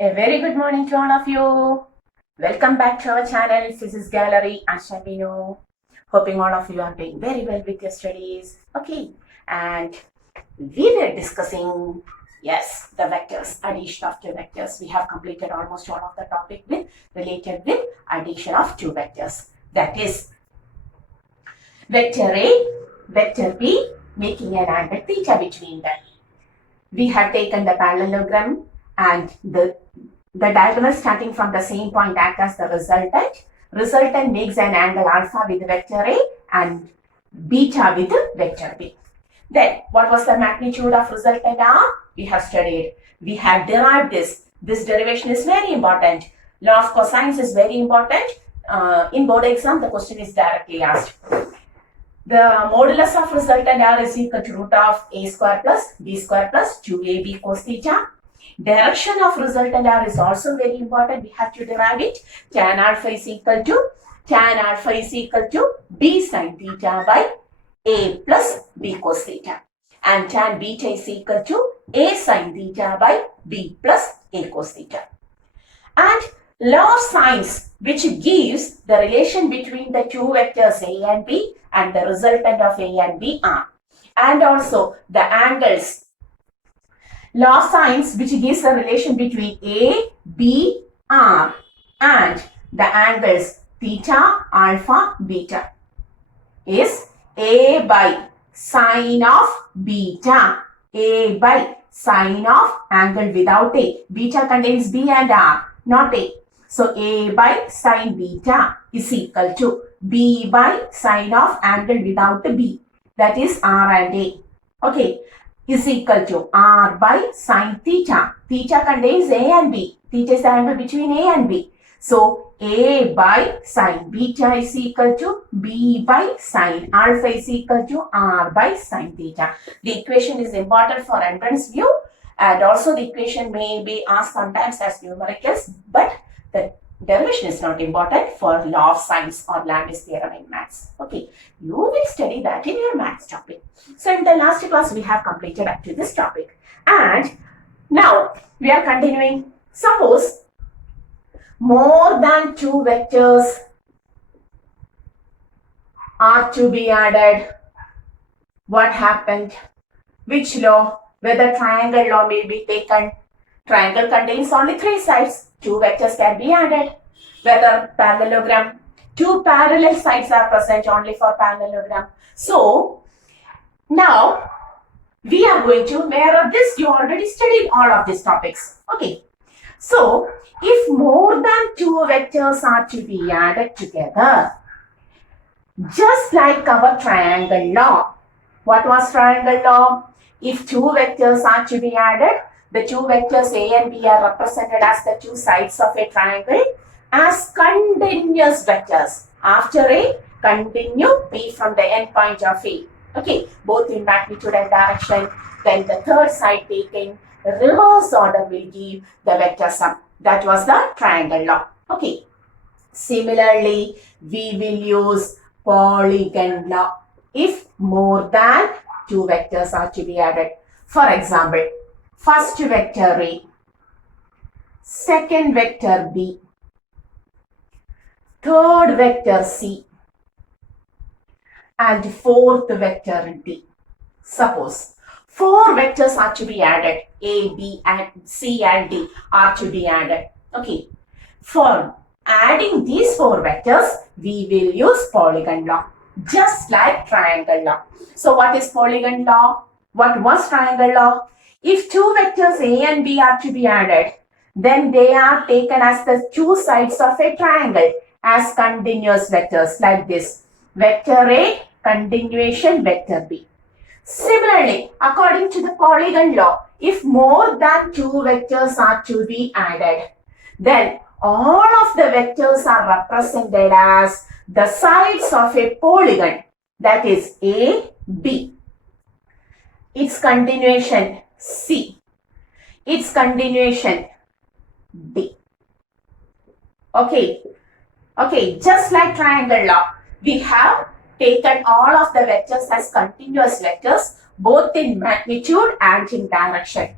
A very good morning to all of you. Welcome back to our channel, Physics Gallery and Shabino. Hoping all of you are doing very well with your studies. Okay, and we were discussing, yes, the vectors, addition of two vectors. We have completed almost all of the topic related with addition of two vectors. That is vector A, vector B, making an angle theta between them. We have taken the parallelogram and the diagonal starting from the same point act as the resultant. Resultant makes an angle alpha with vector A and beta with vector B. Then what was the magnitude of resultant R? We have studied. We have derived this. This derivation is very important. Law of cosines is very important. In board exam, the question is directly asked. The modulus of resultant R is equal to root of A square plus B square plus 2AB cos theta. Direction of resultant R is also very important. We have to derive it. Tan alpha is equal to B sin theta by A plus B cos theta. And tan beta is equal to A sin theta by B plus A cos theta. And law of sines, which gives the relation between the two vectors A and B and the resultant of A and B are. And also the angles. Law of sines, which gives the relation between A, B, R and the angles theta, alpha, beta is A by sine of beta. A by sine of angle without A. Beta contains B and R, not A. So A by sine beta is equal to B by sine of angle without B. That is R and A. Okay. Is equal to R by sine theta. Theta contains A and B. Theta is the angle between A and B. So A by sine beta is equal to B by sine alpha is equal to R by sine theta. The equation is important for entrance view, and also the equation may be asked sometimes as numericals, but the derivation is not important for law of sines or Landis theorem in maths. Okay, you will study that in your maths topic. So in the last class we have completed up to this topic, and now we are continuing. Suppose more than two vectors are to be added. What happened? Which law? Whether triangle law may be taken. Triangle contains only three sides. Two vectors can be added. Whether parallelogram, two parallel sides are present only for parallelogram. So now we are going to mirror this. You already studied all of these topics. Okay. So if more than two vectors are to be added together, just like our triangle law. What was triangle law? If two vectors are to be added, the two vectors A and B are represented as the two sides of a triangle as continuous vectors. After A, continue B from the end point of A. Okay, both in magnitude and direction. Then the third side taken reverse order will give the vector sum. That was the triangle law. Okay. Similarly, we will use polygon law if more than two vectors are to be added. For example, first vector A, second vector B, third vector C, and fourth vector D. Suppose four vectors are to be added. A, B, and C and D are to be added. Okay. For adding these four vectors, we will use polygon law, just like triangle law. So what is polygon law? What was triangle law? If two vectors A and B are to be added, then they are taken as the two sides of a triangle as continuous vectors like this. Vector A, continuation vector B. Similarly, according to the polygon law, if more than two vectors are to be added, then all of the vectors are represented as the sides of a polygon, that is A, B. Its continuation C, its continuation D. Okay, just like triangle law, we have taken all of the vectors as continuous vectors, both in magnitude and in direction.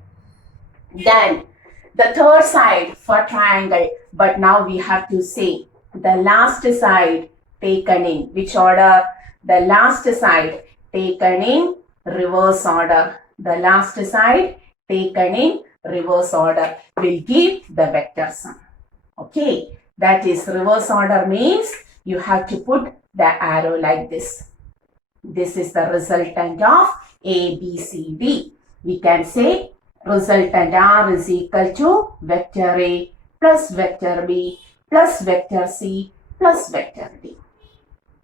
Then the third side for triangle, but now we have to say the last side taken in which order? The last side taken in reverse order. The last side taken in reverse order will give the vector sum. Okay, that is reverse order means you have to put the arrow like this. This is the resultant of A, B, C, D. We can say resultant R is equal to vector A plus vector B plus vector C plus vector D.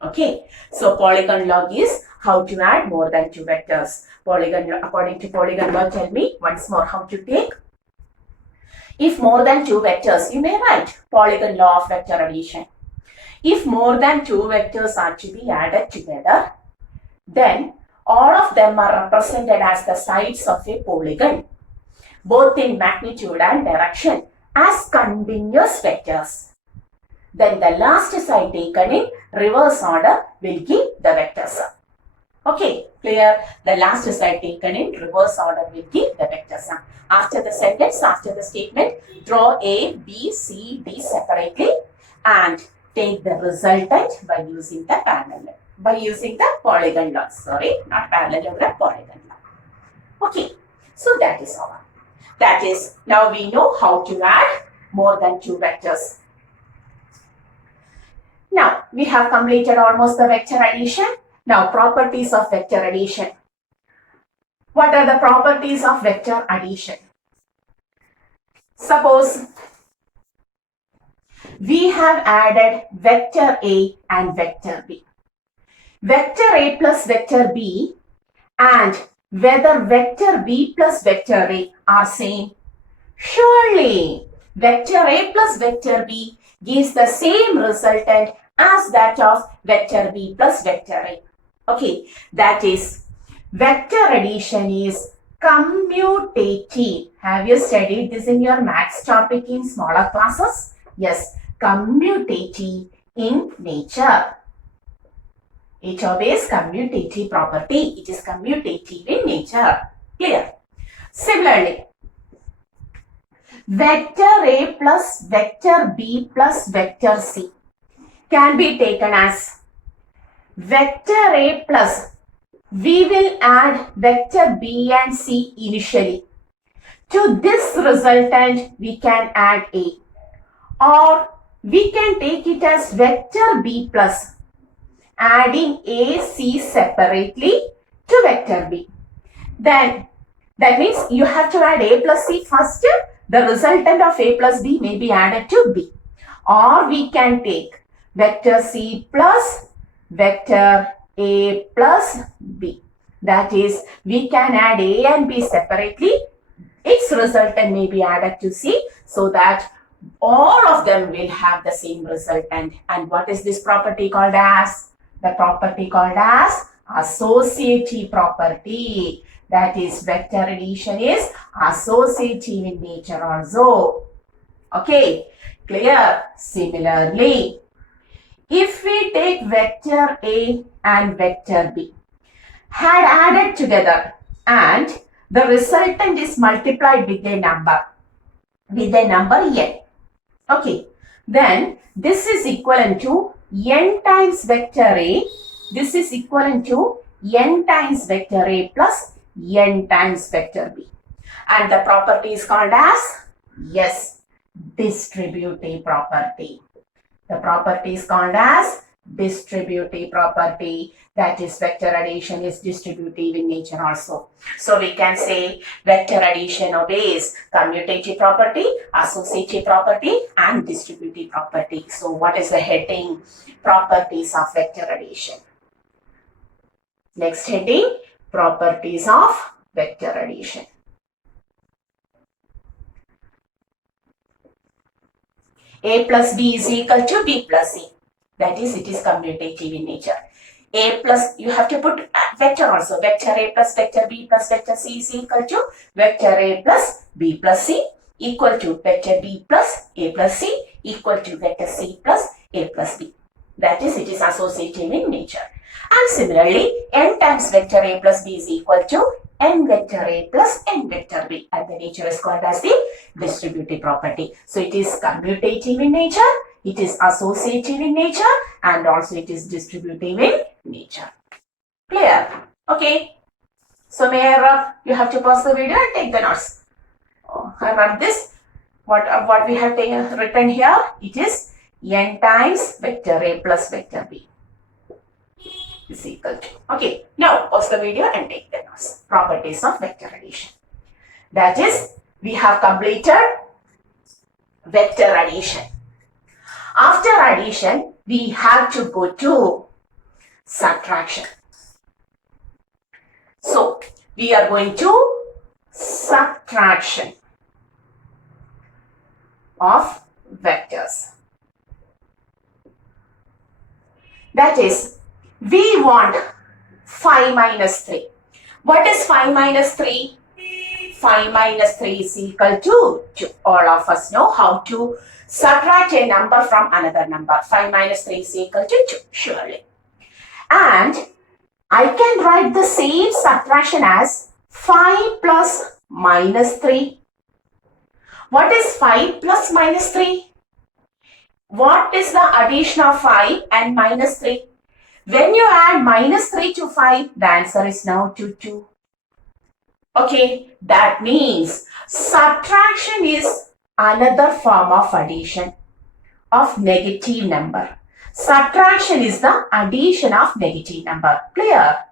Okay, so polygon log is how to add more than two vectors. Polygon, according to polygon law, tell me once more how to take. If more than two vectors, you may write polygon law of vector addition. If more than two vectors are to be added together, then all of them are represented as the sides of a polygon, both in magnitude and direction, as continuous vectors. Then the last side taken in reverse order will give the vector sum. Okay, clear? The last side taken in reverse order will give the vector sum. After the sentence, after the statement, draw A, B, C, D separately and take the resultant by using the parallel. By using the polygon law. Sorry, not parallelogram, polygon law. Okay, so that is all. That is, now we know how to add more than two vectors. Now, we have completed almost the vector addition. Now, properties of vector addition. What are the properties of vector addition? Suppose we have added vector A and vector B. Vector A plus vector B and whether vector B plus vector A are same. Surely, vector A plus vector B gives the same resultant as that of vector B plus vector A. Okay, that is, vector addition is commutative. Have you studied this in your maths topic in smaller classes? Yes, commutative in nature. It obeys commutative property. It is commutative in nature. Clear? Similarly, vector A plus vector B plus vector C can be taken as vector A plus, we will add vector B and C initially. To this resultant, we can add A. Or we can take it as vector B plus, adding A, C separately to vector B. Then, that means you have to add A plus C first. The resultant of A plus B may be added to B. Or we can take vector C plus vector A plus B. That is, we can add A and B separately. Its resultant may be added to C so that all of them will have the same resultant. And what is this property called as? The property called as associative property. That is, vector addition is associative in nature also. Okay, clear? Similarly, if we take vector A and vector B, had added together and the resultant is multiplied with a number n. Okay, then this is equivalent to n times vector A. This is equivalent to n times vector A plus n times vector B. And the property is called as, yes, distributive property. The property is called as distributive property. That is, vector addition is distributive in nature also. So we can say vector addition obeys commutative property, associative property and distributive property. So what is the heading? Properties of vector addition. Next heading, properties of vector addition. A plus B is equal to B plus C. That is, it is commutative in nature. A plus, you have to put vector also. Vector A plus vector B plus vector C is equal to vector A plus B plus C equal to vector B plus A plus C equal to vector C plus A plus B. That is, it is associative in nature. And similarly, n times vector A plus B is equal to n vector A plus n vector B. And the nature is called as the distributive property. So it is commutative in nature, it is associative in nature, and also it is distributive in nature. Clear? Okay. So may I rub? You have to pause the video and take the notes. I rub this. What we have written here? It is n times vector A plus vector B is equal to. Okay. Now pause the video and take the notes. Properties of vector addition. That is, we have completed vector addition. After addition, we have to go to subtraction. So, we are going to subtraction of vectors. That is, we want 5 minus 3. What is 5 minus 3? 5 minus 3 is equal to 2. All of us know how to subtract a number from another number. 5 minus 3 is equal to 2, surely. And I can write the same subtraction as 5 plus minus 3. What is 5 plus minus 3? What is the addition of 5 and minus 3? When you add minus 3 to 5, the answer is now 2. Okay, that means subtraction is another form of addition of negative number. Subtraction is the addition of negative number. Clear?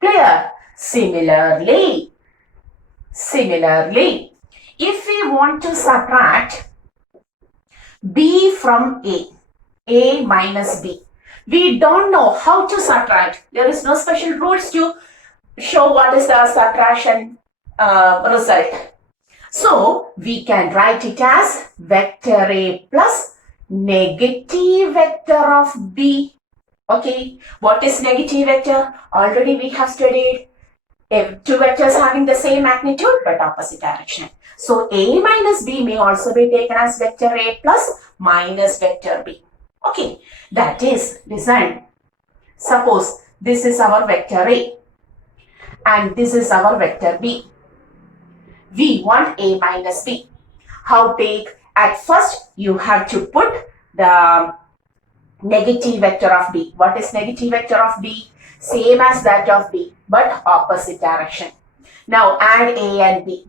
Clear? Similarly, if we want to subtract B from A minus B, we don't know how to subtract. There is no special rules to show what is the subtraction result. So, we can write it as vector A plus negative vector of B. Okay, what is negative vector? Already we have studied two vectors having the same magnitude but opposite direction. So, A minus B may also be taken as vector A plus minus vector B. Okay, that is, listen, suppose this is our vector A and this is our vector B. We want A minus B. How take? At first, you have to put the negative vector of B. What is negative vector of B? Same as that of B, but opposite direction. Now, add A and B.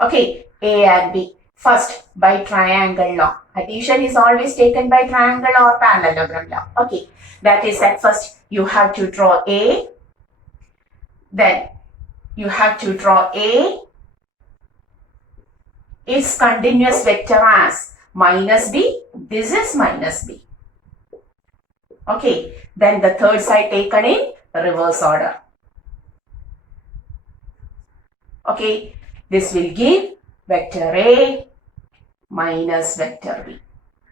Okay, A and B. First, by triangle law. Addition is always taken by triangle or parallelogram law. Okay, that is, at first, you have to draw A. Then, you have to draw A. Its continuous vector as minus B. This is minus B. Okay, then the third side taken in reverse order. Okay, this will give vector A minus vector B.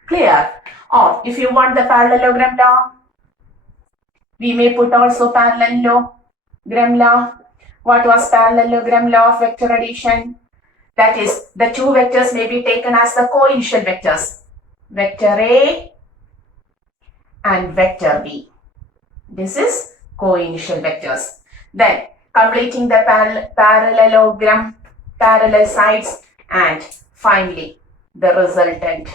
Clear? Or if you want the parallelogram law, we may put also parallelogram law. What was parallelogram law of vector addition? That is, the two vectors may be taken as the co-initial vectors. Vector A and vector B. This is co-initial vectors. Then, completing the parallelogram, parallel sides, and finally, the resultant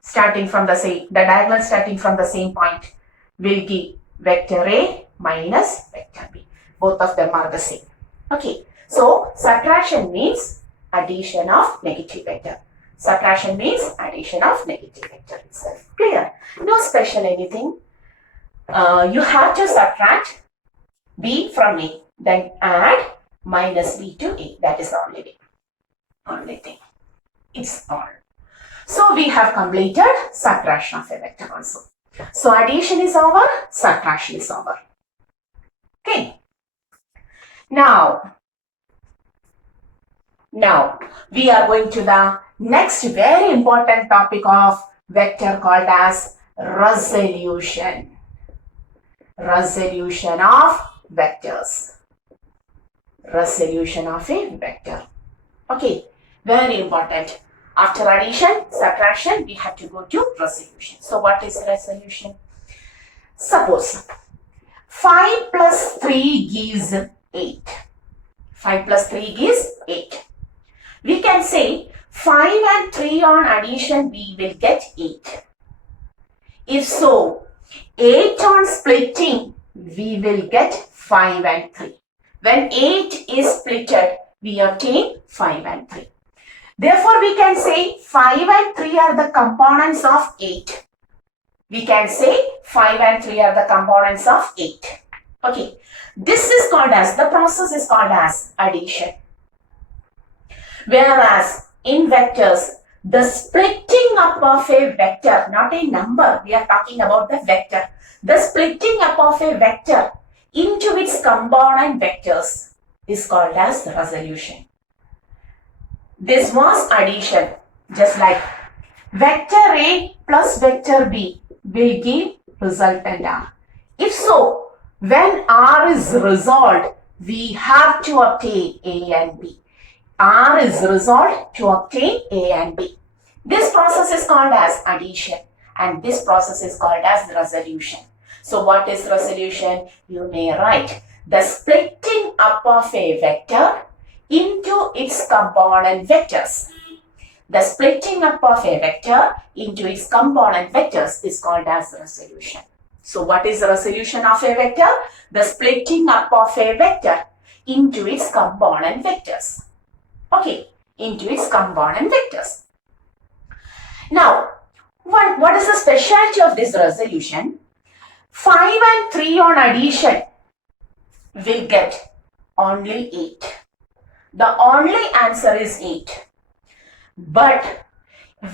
starting from the diagonal starting from the same point will give vector A minus vector B. Both of them are the same. Okay, so subtraction means addition of negative vector. Subtraction means addition of negative vector itself. Clear? No special anything. You have to subtract B from A, then add minus B to A. That is the only thing. It's all. So we have completed subtraction of a vector also. So addition is over, subtraction is over. Okay. Now we are going to the next very important topic of vector called as resolution. Resolution of vectors. Resolution of a vector. Okay, very important. After addition, subtraction, we have to go to resolution. So what is resolution? Suppose 5 plus 3 gives 8. 5 plus 3 gives 8. We can say 5 and 3 on addition, we will get 8. If so, 8 on splitting, we will get 5 and 3. When 8 is splitted, we obtain 5 and 3. Therefore, we can say 5 and 3 are the components of 8. We can say 5 and 3 are the components of 8. Okay, this is called as, the process is called as addition. Whereas in vectors, the splitting up of a vector, not a number, we are talking about the vector. The splitting up of a vector into its component vectors is called as resolution. This was addition, just like vector A plus vector B will give resultant R. If so, when R is resolved, we have to obtain A and B. R is resolved to obtain A and B. This process is called as addition and this process is called as resolution. So what is resolution? You may write the splitting up of a vector into its component vectors. The splitting up of a vector into its component vectors is called as resolution. So what is the resolution of a vector? The splitting up of a vector into its component vectors. Okay, into its component vectors. Now, what is the specialty of this resolution? 5 and 3 on addition will get only 8. The only answer is 8. But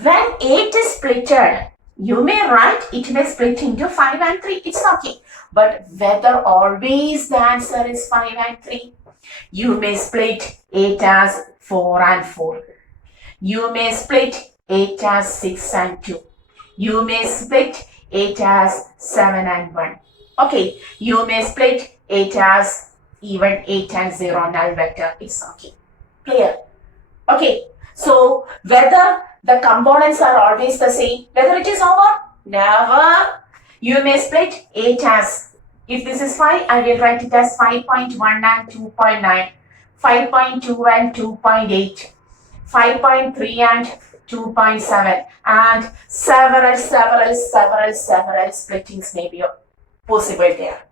when 8 is splitted, you may write it may split into 5 and 3. It's okay. But whether always the answer is 5 and 3, you may split 8 as 4 and 4. You may split 8 as 6 and 2. You may split 8 as 7 and 1. Okay, you may split 8 as even 8 and 0 null vector. It's okay. Clear? Okay, so whether the components are always the same, whether it is over? Never. You may split 8 as, if this is 5, I will write it as 5.1 and 2.9, 5.2 and 2.8, 5.3 and 2.7, and several splittings may be possible there.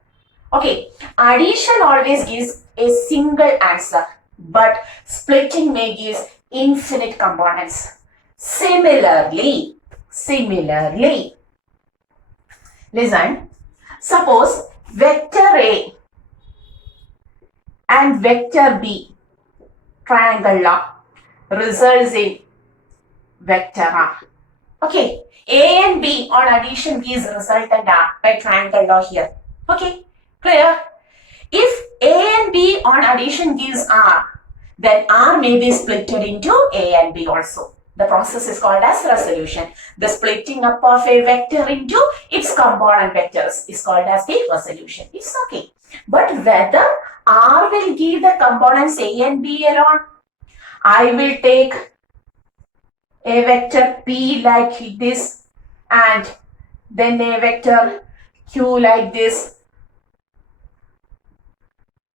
Okay, addition always gives a single answer, but splitting may give infinite components. Similarly, listen, suppose vector A and vector B, triangle law, results in vector R. Okay, A and B on addition gives resultant R by triangle law here. Okay, clear? If A and B on addition gives R, then R may be splitted into A and B also. The process is called as resolution. The splitting up of a vector into its component vectors is called as the resolution. It's okay. But whether R will give the components A and B alone, I will take a vector P like this and then a vector Q like this.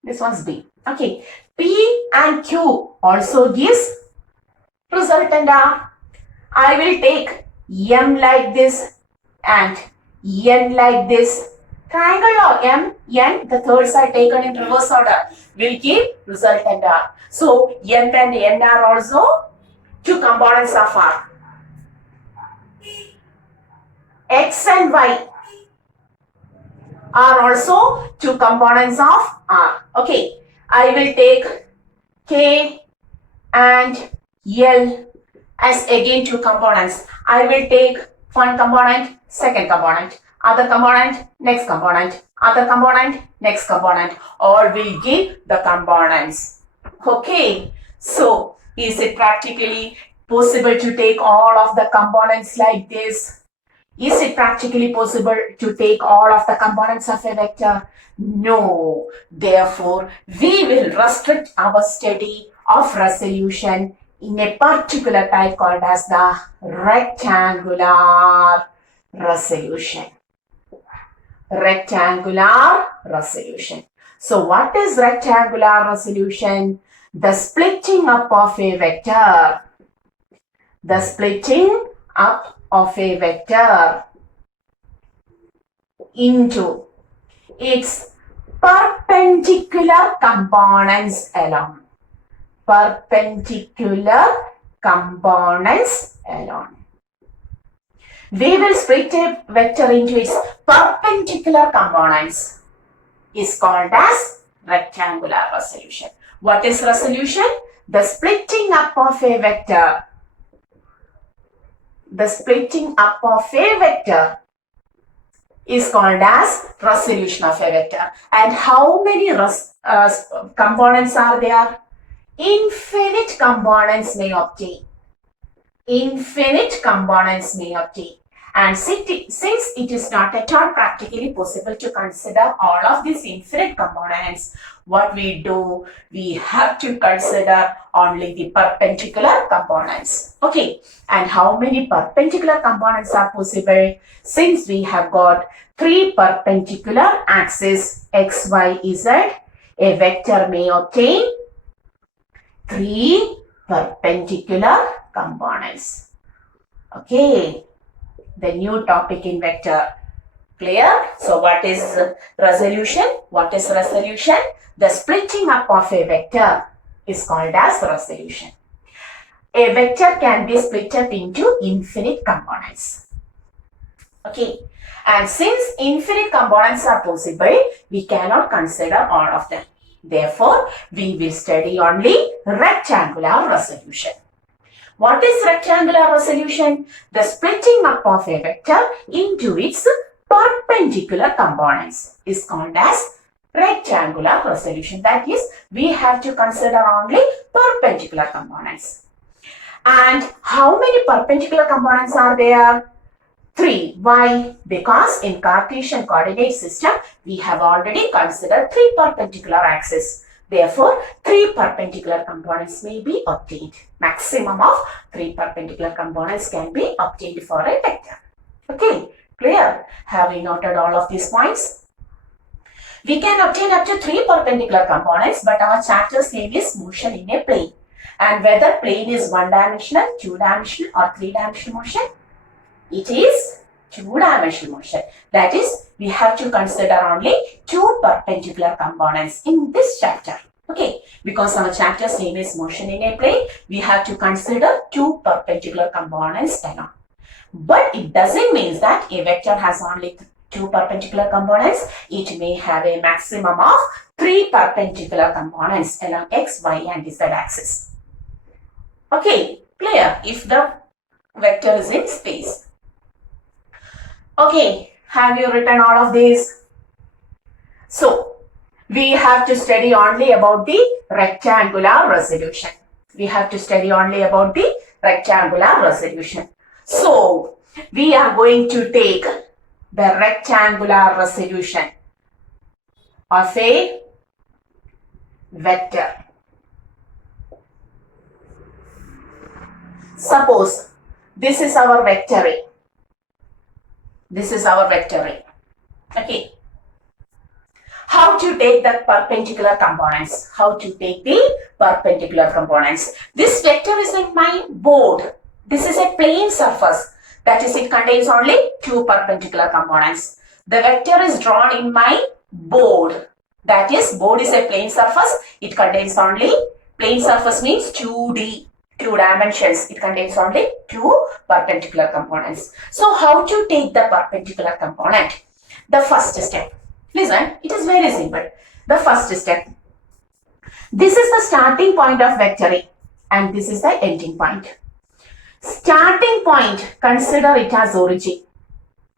This one's B. Okay. P and Q also gives resultant R. I will take M like this and N like this. Triangle law, M, N, the thirds are taken in reverse order, will give resultant R. So, M and N are also two components of R. X and Y are also two components of R. Okay, I will take K and L as again two components. I will take one component, second component, other component, next component, other component, next component. All will give the components. Okay, so is it practically possible to take all of the components like this? Is it practically possible to take all of the components of a vector? No. Therefore, we will restrict our study of resolution in a particular type called as the rectangular resolution. Rectangular resolution. So what is rectangular resolution? The splitting up of a vector the splitting up of a vector into its perpendicular components alone. Perpendicular components alone. We will split a vector into its perpendicular components. Is called as rectangular resolution. What is resolution? The splitting up of a vector. The splitting up of a vector is called as resolution of a vector. And how many components are there? Infinite components may obtain. Infinite components may obtain. And since it is not at all practically possible to consider all of these infinite components, what we do, we have to consider only the perpendicular components. Okay, and how many perpendicular components are possible? Since we have got three perpendicular axes x, y, z, a vector may obtain three perpendicular components. Okay. The new topic in vector. Clear? So what is resolution? What is resolution? The splitting up of a vector is called as resolution. A vector can be split up into infinite components. Okay. And since infinite components are possible, we cannot consider all of them. Therefore, we will study only rectangular resolution. What is rectangular resolution? The splitting up of a vector into its perpendicular components is called as rectangular resolution. That is, we have to consider only perpendicular components. And how many perpendicular components are there? 3. Why? Because in Cartesian coordinate system, we have already considered 3 perpendicular axes. Therefore, 3 perpendicular components may be obtained. Maximum of 3 perpendicular components can be obtained for a vector. Okay, clear? Have we noted all of these points? We can obtain up to 3 perpendicular components, but our chapter's name is motion in a plane. And whether plane is 1-dimensional, 2-dimensional or 3-dimensional motion, it is 2-dimensional motion. That is, we have to consider only 2 perpendicular components in this chapter. Okay, because our chapter's name is motion in a plane, we have to consider 2 perpendicular components alone. But it doesn't mean that a vector has only 2 perpendicular components. It may have a maximum of 3 perpendicular components along x, y and z axis. Okay, clear? If the vector is in space. Okay, have you written all of these? So, we have to study only about the rectangular resolution. We have to study only about the rectangular resolution. So, we are going to take the rectangular resolution of a vector. Suppose this is our vector A. This is our vector A. Okay. How to take the perpendicular components? How to take the perpendicular components? This vector is in my board. This is a plane surface. That is, it contains only 2 perpendicular components. The vector is drawn in my board. That is, board is a plane surface. It contains only, plane surface means 2D. 2 dimensions. It contains only 2 perpendicular components. So, how to take the perpendicular component? The first step. Listen, it is very simple. The first step. This is the starting point of vector A and this is the ending point. Starting point, consider it as origin.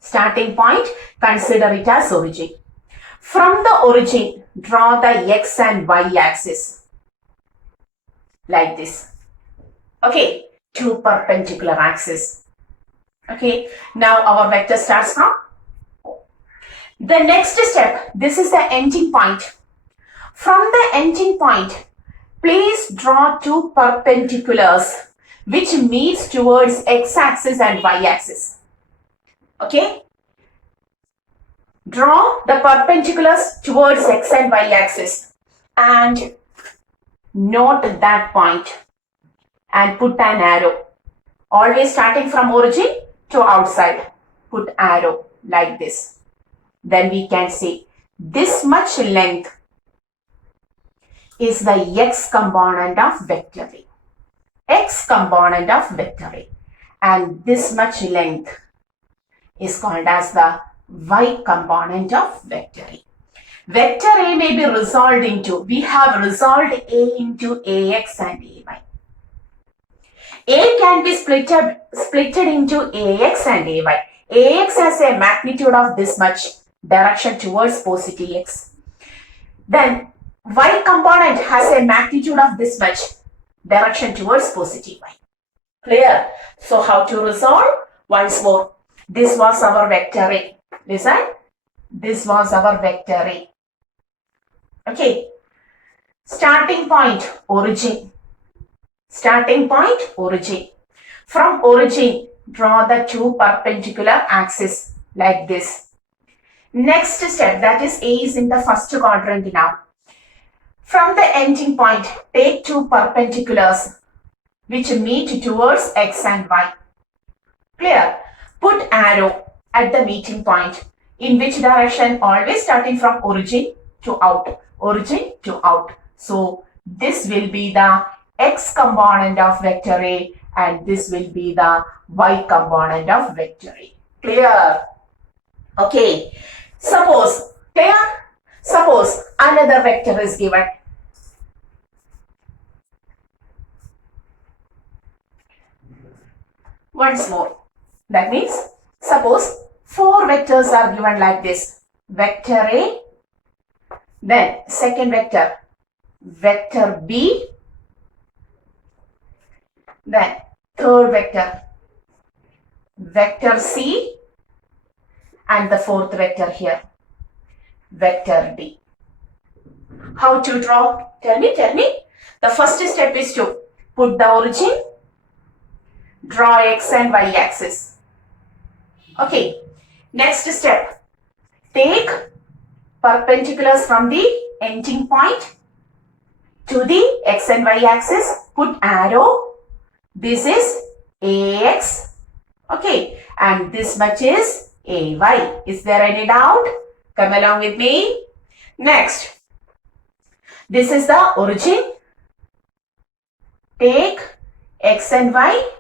Starting point, consider it as origin. From the origin, draw the x and y axis. Like this. Okay, 2 perpendicular axes. Okay, now our vector starts from the next step. This is the ending point. From the ending point, please draw 2 perpendiculars which meets towards x-axis and y-axis. Okay, draw the perpendiculars towards x and y-axis and note that point. And put an arrow. always starting from origin to outside. Put arrow like this. Then we can say this much length is the x component of vector A. X component of vector A. And this much length is called as the y component of vector A. Vector A may be resolved into, we have resolved A into Ax and Ay. A can be splitted into Ax and Ay. Ax has a magnitude of this much, direction towards positive x. Then y component has a magnitude of this much, direction towards positive y. Clear? So how to resolve? Once more. This was our vector A. Listen. This was our vector A. Okay. Starting point, origin. Starting point, origin. From origin, draw the two perpendicular axes like this. Next step, that is A is in the first quadrant now. From the ending point, take two perpendiculars which meet towards x and y. Clear? Put arrow at the meeting point. In which direction? Always starting from origin to out. Origin to out. So this will be the x component of vector A and this will be the y component of vector A. Clear? Okay. Suppose, clear? Suppose another vector is given. Once more. That means, suppose 4 vectors are given like this. Vector A, then second vector, vector B, then third vector, vector C, and the fourth vector here, vector D. How to draw? Tell me. The first step is to put the origin, draw x and y axis. Okay. Next step. Take perpendiculars from the ending point to the x and y axis. Put arrow. This is Ax. Okay. And this much is Ay. Is there any doubt? Come along with me. Next. This is the origin. Take x and y.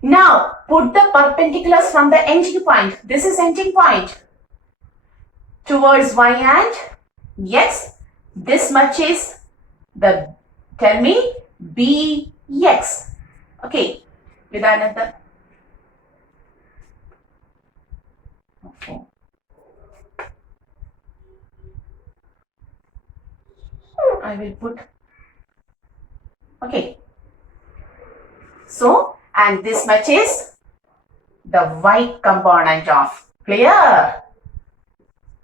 Now, put the perpendiculars from the ending point. This is ending point. Towards y and x. This much is the, tell me, bx. Okay. With another. Okay. I will put. Okay. So, and this much is the y component of, clear?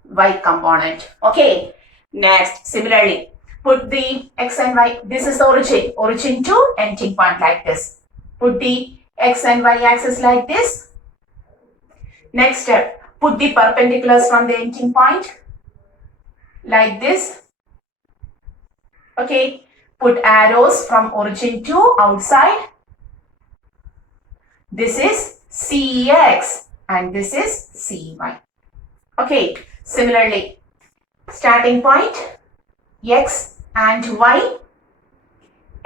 Y component. Okay. Next, similarly, put the x and y. This is the origin to ending point like this. Put the x and y axis like this. Next step, put the perpendiculars from the ending point like this. Okay. Put arrows from origin to outside. This is Cx and this is Cy. Okay. Similarly, starting point, x and y,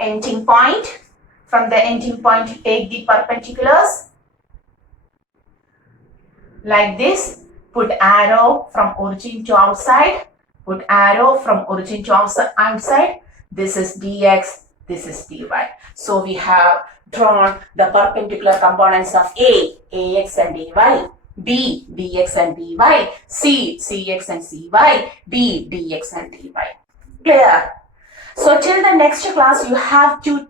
ending point. From the ending point, take the perpendiculars like this. Put arrow from origin to outside. Put arrow from origin to outside. This is dx, this is dy. So we have drawn the perpendicular components of A, Ax and Ay, B, Bx and By, C, Cx and Cy, D, Dx and Dy. Clear? So till the next class, you have to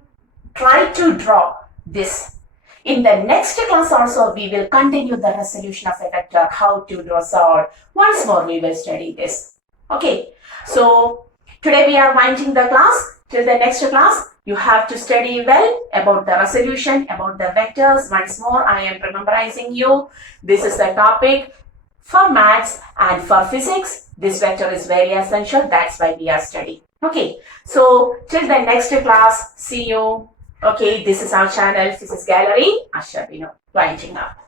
try to draw this. In the next class also, we will continue the resolution of a vector, how to resolve. Once more, we will study this. Okay. So today we are winding the class. Till the next class, you have to study well about the resolution, about the vectors. Once more, I am memorizing you. This is the topic for maths and for physics. This vector is very essential. That's why we are studying. Okay. So till the next class, see you. Okay, this is our channel. This is Gallery. Asha, winding up.